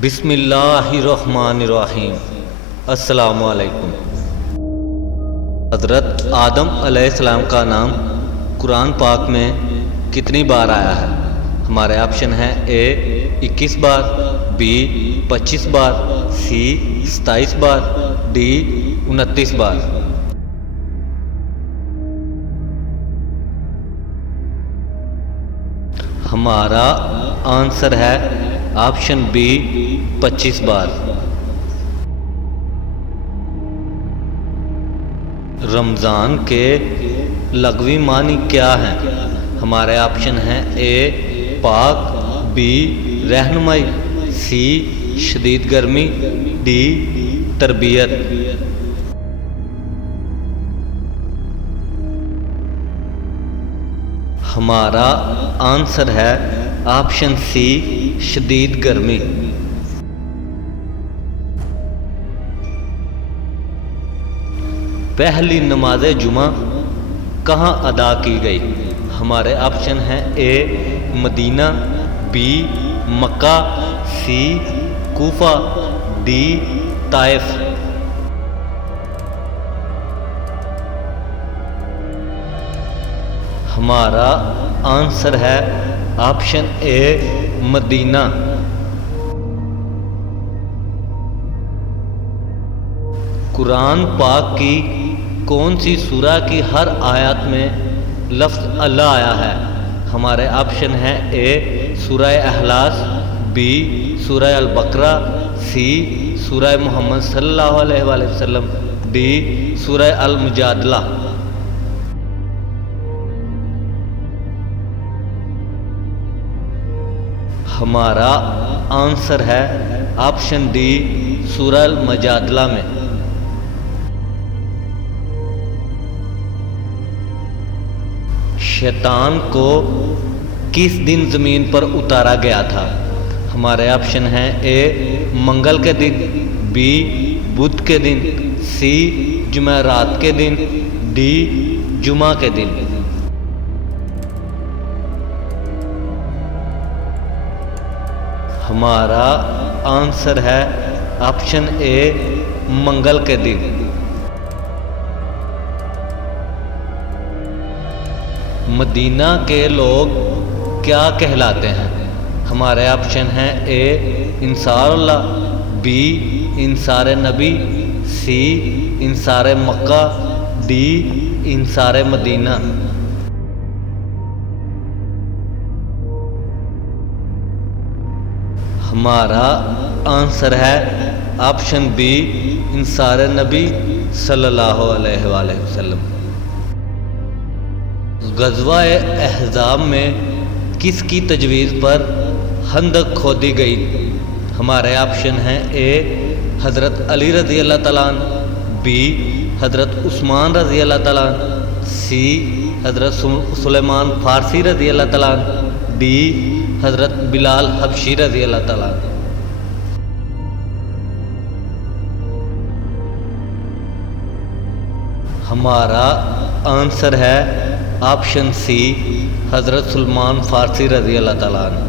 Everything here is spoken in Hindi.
बिस्मिल्लाहिर्रहमानिर्रहीम। अस्सलामुअलैकुम। हज़रत आदम अलैहिस्सलाम का नाम कुरान पाक में कितनी बार आया है? हमारे ऑप्शन हैं ए 21 बार, बी 25 बार, सी 27 बार, डी 29 बार। हमारा आंसर है ऑप्शन बी 25 बार। रमज़ान के लग़वी मानी क्या हैं? हमारे ऑप्शन हैं ए पाक, बी रहनुमाई, सी शदीद गर्मी, डी तरबियत। हमारा आंसर है ऑप्शन सी शदीद गर्मी। पहली नमाज जुमा कहाँ अदा की गई? हमारे ऑप्शन हैं ए मदीना, बी मक्का, सी कूफा, डी ताइफ। हमारा आंसर है ऑप्शन ए मदीना। कुरान पाक की कौन सी सूरा की हर आयत में लफ्ज़ अल्लाह आया है? हमारे ऑप्शन हैं ए सूरह अहलास, बी सूरह अल बकरा, सी सूरह मोहम्मद सल्लल्लाहु अलैहि वसल्लम, डी सूरह अल मुजादला। हमारा आंसर है ऑप्शन डी सूरह अल मुजादला में। शैतान को किस दिन ज़मीन पर उतारा गया था? हमारे ऑप्शन हैं ए मंगल के दिन, बी बुध के दिन, सी जुमेरात के दिन, डी जुमा के दिन। हमारा आंसर है ऑप्शन ए मंगल के दिन। मदीना के लोग क्या कहलाते हैं? हमारे ऑप्शन हैं ए इंसारुल्लाह, बी इंसार नबी, सी इंसार मक्का, डी इंसार मदीना। हमारा आंसर है ऑप्शन बी इंसार नबी सल्लल्लाहु अलैहि वसल्लम। ग़ज़वा-ए अहज़ाब में किसकी तजवीज़ पर खंदक खोदी गई? हमारे ऑप्शन हैं ए हज़रत अली रज़ी अल्लाह तआला अन्हु, बी हज़रत उस्मान रज़ी अल्लाह तआला अन्हु, सी हज़रत सुलेमान फ़ारसी रज़ी अल्लाह तआला अन्हु, डी हज़रत बिलाल हबशी रज़ी अल्लाह तआला अन्हु। हमारा आंसर है ऑप्शन सी हज़रत सलमान फ़ारसी रज़ी अल्लाह तआला अन्हु।